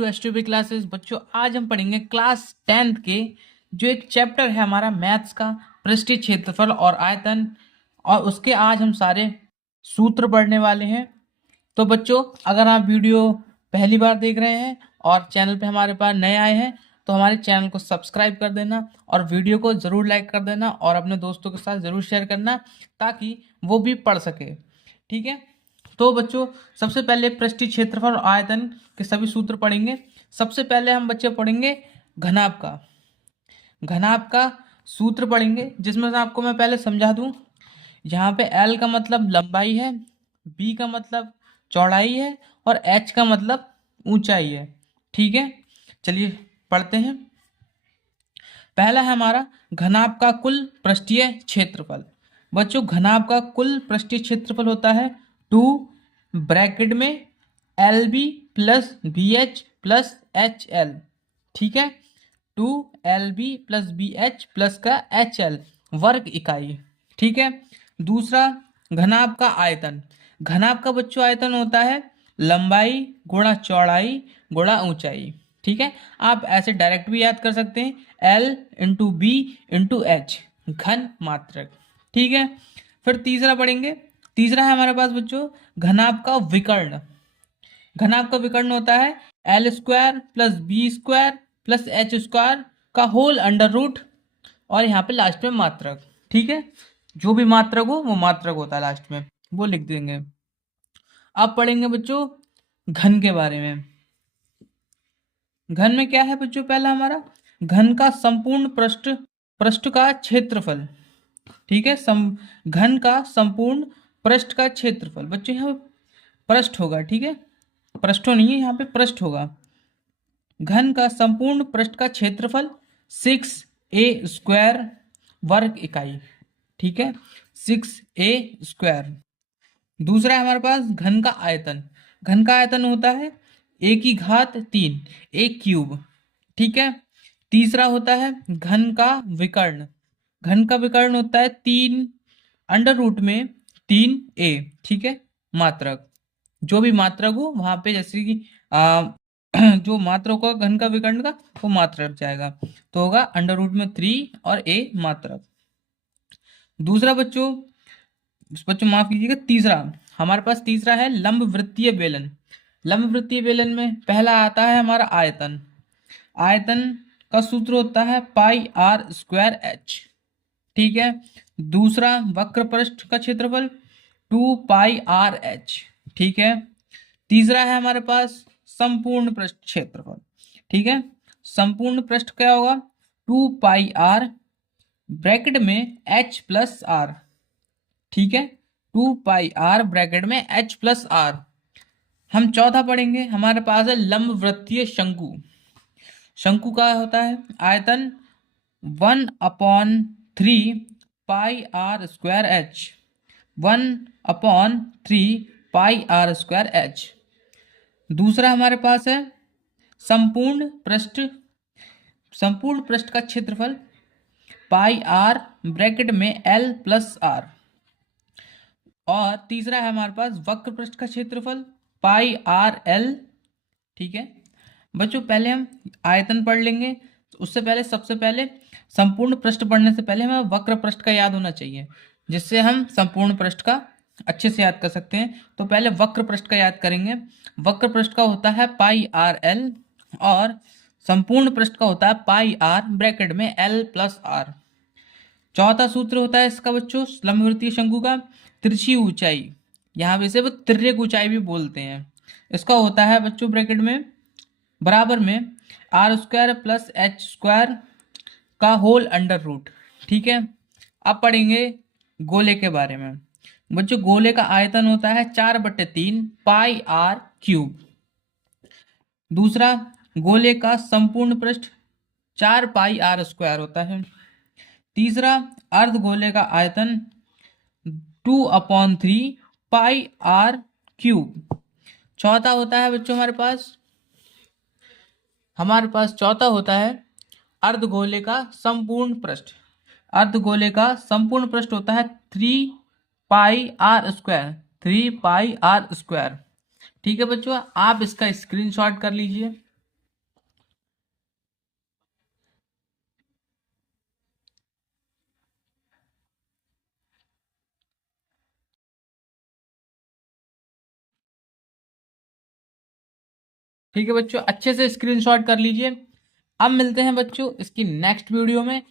To STB classes. बच्चों आज हम पढ़ेंगे क्लास 10th के जो एक चैप्टर है हमारा मैथ्स का, पृष्ठीय क्षेत्रफल और आयतन, और उसके आज हम सारे सूत्र पढ़ने वाले हैं। तो बच्चों अगर आप वीडियो पहली बार देख रहे हैं और चैनल पे हमारे पास नए आए हैं तो हमारे चैनल को सब्सक्राइब कर देना और वीडियो को ज़रूर लाइक कर देना और अपने दोस्तों के साथ ज़रूर शेयर करना ताकि वो भी पढ़ सके। ठीक है, तो बच्चों सबसे पहले पृष्ठीय क्षेत्रफल और आयतन के सभी सूत्र पढ़ेंगे। सबसे पहले हम बच्चे पढ़ेंगे घनाभ का सूत्र पढ़ेंगे, जिसमें से आपको मैं पहले समझा दूं। यहाँ पे L का मतलब लंबाई है, B का मतलब चौड़ाई है और H का मतलब ऊंचाई है। ठीक है, चलिए पढ़ते हैं। पहला है हमारा घनाभ का कुल पृष्ठीय क्षेत्रफल। बच्चों घनाभ का कुल पृष्ठीय क्षेत्रफल होता है 2 ब्रैकेट में LB plus BH plus HL। ठीक है, 2LB प्लस BH प्लस का HL वर्ग इकाई। ठीक है, दूसरा घनाभ का आयतन। घनाभ का बच्चों आयतन होता है लंबाई गुणा चौड़ाई गुणा ऊंचाई। ठीक है, आप ऐसे डायरेक्ट भी याद कर सकते हैं, L into B into H, घन मात्रक। ठीक है, फिर तीसरा पढ़ेंगे। तीसरा है हमारे पास बच्चों घनाभ का विकर्ण। घनाभ का विकर्ण होता है L square plus B square plus H square का होल अंडर रूट और यहाँ पे लास्ट में मात्रक। ठीक है, जो भी मात्रक हो वो मात्रक होता है, लास्ट में वो लिख देंगे। अब पढ़ेंगे बच्चों घन के बारे में। घन में क्या है बच्चों, पहला हमारा घन का संपूर्ण पृष्ठ का क्षेत्रफल। ठीक है, घन का संपूर्ण पृष्ठ का क्षेत्रफल। बच्चों यहाँ पे पृष्ठ होगा, ठीक है, पृष्ठों नहीं है, यहाँ पे पृष्ठ होगा। घन का संपूर्ण पृष्ठ का क्षेत्रफल 6a स्क्वायर वर्ग इकाई। ठीक है, 6a स्क्वायर। दूसरा है हमारे पास घन का आयतन। घन का आयतन होता है a की घात 3, a क्यूब। ठीक है, तीसरा होता है घन का विकर्ण। घन का विकर्ण होता है 3 अंडर रूट में 3a। ठीक है, मात्रक, जो भी मात्रक हो वहां पे, जैसे कि जो मात्रक होगा घन का विकर्ण का वो मात्रक जाएगा, तो होगा अंडर रूट में 3 और a मात्रक। दूसरा बच्चों माफ कीजिएगा, तीसरा हमारे पास तीसरा है लंब वृत्तीय बेलन। लंब वृत्तीय बेलन में पहला आता है हमारा आयतन। आयतन का सूत्र होता है पाई आर स्क्वायर एच। ठीक है, दूसरा वक्र पृष्ठ का क्षेत्रफल 2 पाई आर एच। ठीक है, तीसरा है हमारे पास संपूर्ण पृष्ठ क्षेत्रफल। ठीक है, संपूर्ण पृष्ठ क्या होगा 2 पाई आर ब्रैकेट में एच प्लस आर। ठीक है, 2 पाई आर ब्रैकेट में एच प्लस आर। हम चौथा पढ़ेंगे, हमारे पास है लंब वृत्तीय शंकु। शंकु का होता है आयतन 1/3 pi R square H. 1/3 pi R square H. दूसरा हमारे पास है संपूर्ण पृष्ठ का क्षेत्रफल पाई आर ब्रैकेट में एल प्लस आर। और तीसरा है हमारे पास वक्र पृष्ठ का क्षेत्रफल पाई आर एल। ठीक है बच्चों, पहले हम आयतन पढ़ लेंगे। तो उससे पहले सबसे पहले संपूर्ण पृष्ठ पढ़ने से पहले हमें वक्र पृष्ठ का याद होना चाहिए, जिससे हम संपूर्ण पृष्ठ का अच्छे से याद कर सकते हैं। तो पहले वक्र पृष्ठ का याद करेंगे। वक्र पृष्ठ का होता है पाई आर एल और संपूर्ण पृष्ठ का होता है पाई आर ब्रैकेट में एल प्लस आर। चौथा सूत्र होता है इसका बच्चों लंबवृत्तीय शंकु का तिरछी ऊंचाई। यहाँ पे इसे वो तिर्यक ऊंचाई भी बोलते हैं। इसका होता है बच्चों ब्रैकेट में बराबर में R square plus H square का होल अंडर रूट। ठीक है, अब पढ़ेंगे गोले के बारे में। बच्चों गोले का आयतन होता है 4/3 पाई आर क्यूब। दूसरा गोले का संपूर्ण पृष्ठ 4 पाई आर स्क्वायर होता है। तीसरा अर्धगोले का आयतन 2/3 पाई आर क्यूब। चौथा होता है बच्चों हमारे पास चौथा होता है अर्धगोले का संपूर्ण पृष्ठ। अर्धगोले का संपूर्ण पृष्ठ होता है 3 pi R square. 3 pi R square. ठीक है बच्चों, आप इसका स्क्रीनशॉट कर लीजिए। ठीक है बच्चों, अच्छे से स्क्रीनशॉट कर लीजिए। अब मिलते हैं बच्चों इसकी नेक्स्ट वीडियो में।